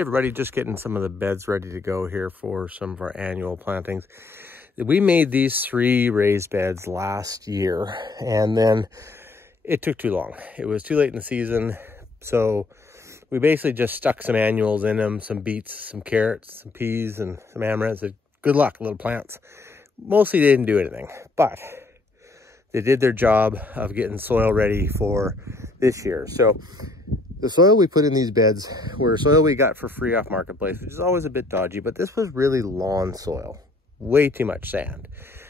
Hey everybody, just getting some of the beds ready to go here for some of our annual plantings. We made these 3 raised beds last year, and then it took too long. It was too late in the season, so we basically just stuck some annuals in them, some beets, some carrots, some peas, and some amaranths. Good luck, little plants. Mostly they didn't do anything, but they did their job of getting soil ready for this year. So the soil we put in these beds were soil we got for free off Marketplace, which is always a bit dodgy, but this was really lawn soil, way too much sand.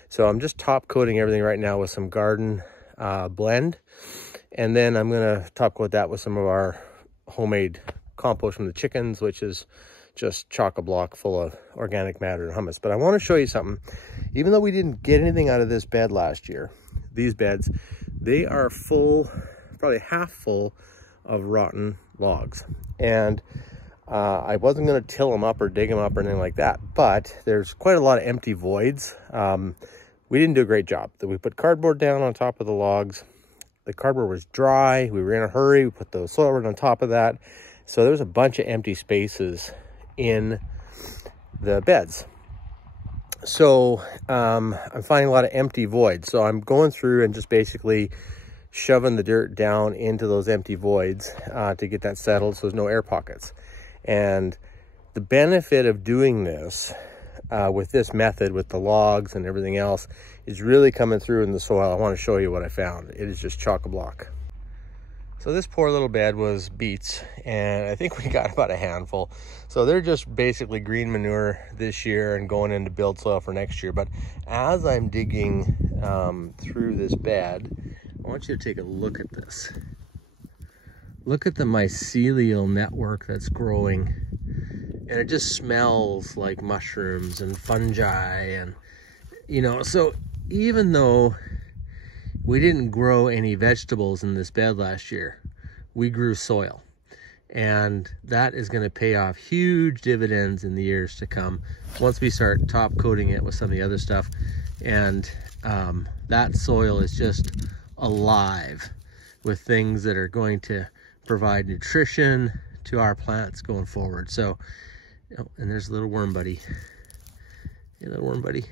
So I'm just top coating everything right now with some garden blend. And then I'm gonna top coat that with some of our homemade compost from the chickens, which is just chock-a-block full of organic matter and humus. But I wanna show you something. Even though we didn't get anything out of this bed last year, these beds, they are full, probably half full of rotten logs. And I wasn't going to till them up or dig them up or anything like that, but there's quite a lot of empty voids. We didn't do a great job. We put cardboard down on top of the logs. The cardboard was dry. We were in a hurry. We put the soil right on top of that. So there's a bunch of empty spaces in the beds. So I'm finding a lot of empty voids. So I'm going through and just basically shoving the dirt down into those empty voids to get that settled so there's no air pockets. And the benefit of doing this with this method, with the logs and everything else, is really coming through in the soil. I want to show you what I found. It is just chock-a-block. So this poor little bed was beets, and I think we got about a handful. So they're just basically green manure this year and going in to build soil for next year. But as I'm digging through this bed, I want you to take a look at this. Look at the mycelial network that's growing. And it just smells like mushrooms and fungi and, you know, so even though we didn't grow any vegetables in this bed last year, we grew soil. And that is going to pay off huge dividends in the years to come once we start top coating it with some of the other stuff. And that soil is just alive with things that are going to provide nutrition to our plants going forward. So, oh, and there's a little worm buddy. Hey, little worm buddy.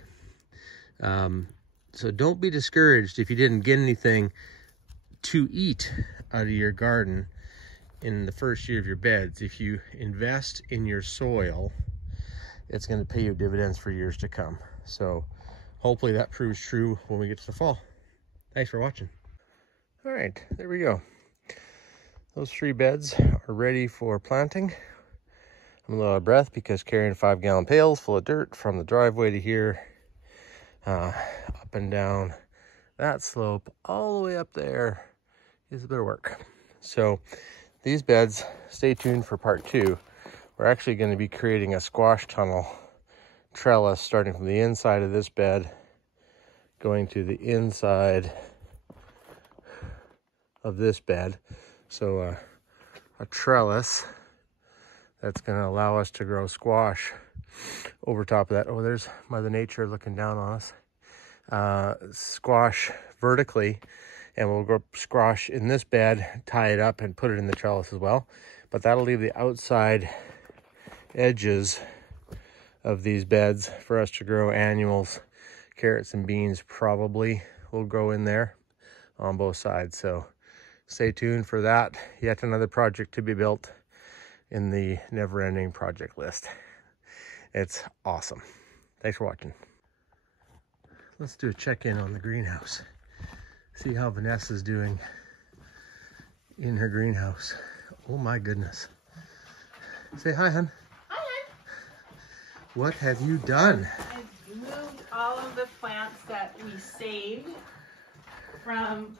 So don't be discouraged if you didn't get anything to eat out of your garden in the first year of your beds. If you invest in your soil, it's going to pay you dividends for years to come. So hopefully that proves true when we get to the fall. Thanks for watching. All right, there we go. Those 3 beds are ready for planting. I'm a little out of breath because carrying 5-gallon pails full of dirt from the driveway to here, up and down that slope, all the way up there, is a bit of work. So these beds, stay tuned for part 2. We're actually going to be creating a squash tunnel trellis starting from the inside of this bed, going to the inside of this bed. So a trellis that's going to allow us to grow squash over top of that. Oh, there's Mother Nature looking down on us. Squash vertically, and we'll grow squash in this bed, tie it up and put it in the trellis as well. But that'll leave the outside edges of these beds for us to grow annuals. Carrots and beans probably will grow in there on both sides. So stay tuned for that. Yet another project to be built in the never-ending project list. It's awesome. Thanks for watching. Let's do a check-in on the greenhouse. See how Vanessa's doing in her greenhouse. Oh my goodness. Say hi, hun. Hi, hun. What have you done? I've moved all of the plants that we saved from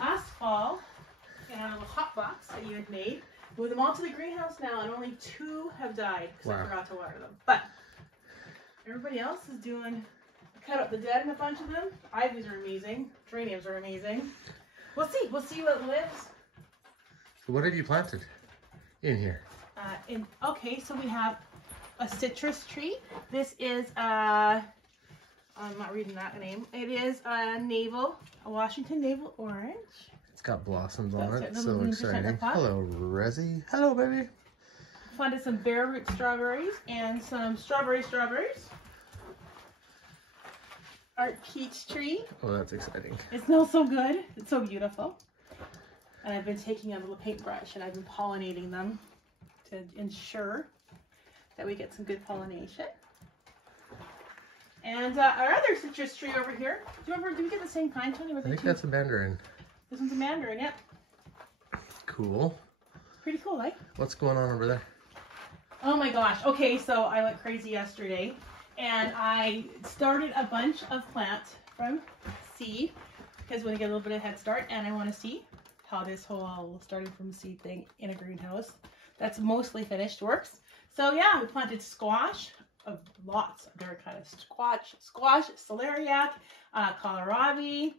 last fall in our little hot box that you had made. Moved them all to the greenhouse now, and only 2 have died because I forgot to water them. But everybody else is doing. I cut up the dead in a bunch of them. Ivies are amazing. Geraniums are amazing. We'll see. We'll see what lives. So what have you planted in here? Okay, so we have a citrus tree. This is I'm not reading that name. It is a Washington navel orange. It's got blossoms on it. Little So leaves are starting to exciting. pop. Hello, Rezzy. Hello, baby. planted some bare root strawberries and some strawberries. Our peach tree. Oh, that's exciting. It smells so good. It's so beautiful. And I've been taking a little paintbrush and I've been pollinating them to ensure that we get some good pollination. And our other citrus tree over here. Do you remember, did we get the same kind, Tony? I think that's a mandarin. This one's a mandarin, yep. Cool. Pretty cool, eh? What's going on over there? Oh my gosh. Okay, so I went crazy yesterday and I started a bunch of plants from seed because we want to get a little bit of head start, and I want to see how this whole starting from seed thing in a greenhouse that's mostly finished works. So yeah, we planted squash, lots of different kind of squash, celeriac, kohlrabi,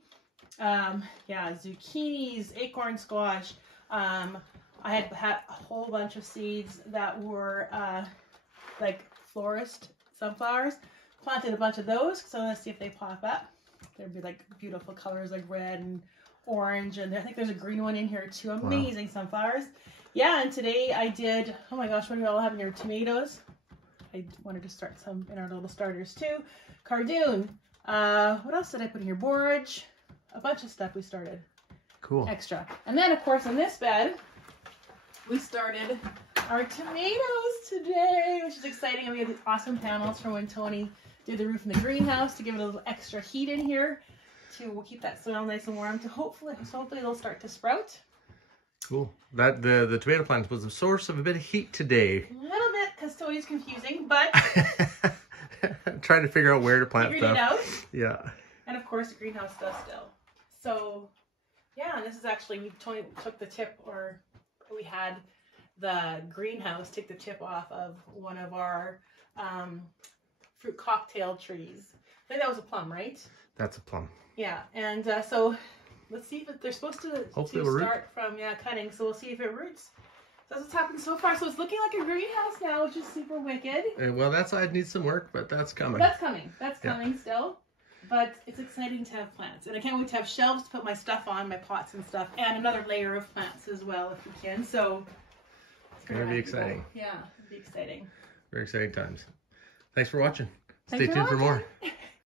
yeah, zucchinis, acorn squash. I had a whole bunch of seeds that were like florist sunflowers. Planted a bunch of those, so let's see if they pop up. There'd be like beautiful colors like red and orange, and I think there's a green one in here too. Amazing sunflowers. Yeah, and today I did, oh my gosh, what do you all have in your tomatoes? I wanted to start some in our little starters too. Cardoon. What else did I put in here? Borage. A bunch of stuff we started. Cool. Extra. And then, of course, in this bed, we started our tomatoes today, which is exciting. And we have these awesome panels from when Tony did the roof in the greenhouse to give it a little extra heat in here to keep that soil nice and warm. To hopefully they'll start to sprout. Cool. That the tomato plant was a source of a bit of heat today. A little bit, because Tony's confusing, but trying to figure out where to plant figured stuff. it out. Yeah. And of course, the greenhouse does still. So, yeah, and this is actually, Tony took the tip, or we had the greenhouse take the tip off of one of our fruit cocktail trees. I think that was a plum, right? That's a plum. Yeah, and so let's see if they're supposed to start from cutting. So we'll see if it roots. So that's what's happened so far. So it's looking like a greenhouse now, which is super wicked. Well, that side needs some work, but that's coming. That's coming still. But it's exciting to have plants. And I can't wait to have shelves to put my stuff on, my pots and stuff, and another layer of plants as well if we can. So it's going to be exciting. Cool. Yeah, it'll be exciting. Very exciting times. Thanks for watching. Thanks Stay tuned for more.